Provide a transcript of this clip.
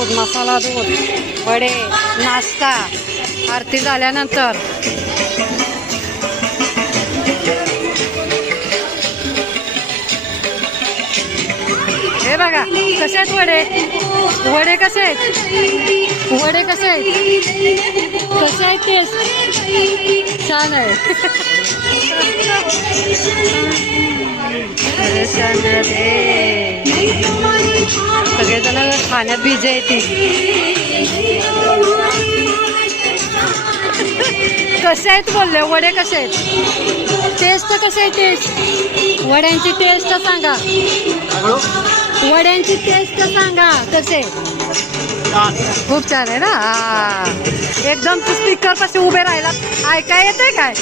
दूध, मसाला दूध, वडे, नाश्ता आरती झाल्यानंतर. हे बघा कसे आहेत वडे. वडे कसे आहेत. वडे कसे आहेत. कसे आहेत टेस्ट. छान आहे. सगळेजण खाण्यात बिझी आहे ती. कसे आहेत बोलले. वडे कसे आहेत. टेस्ट कसे आहे. टेस्ट वड्यांची टेस्ट सांगा. वड्यांची टेस्ट सांगा कसे. खूप छान आहे ना. एकदम स्पीकर पाशी उभे राहिला. ऐकाय येते काय.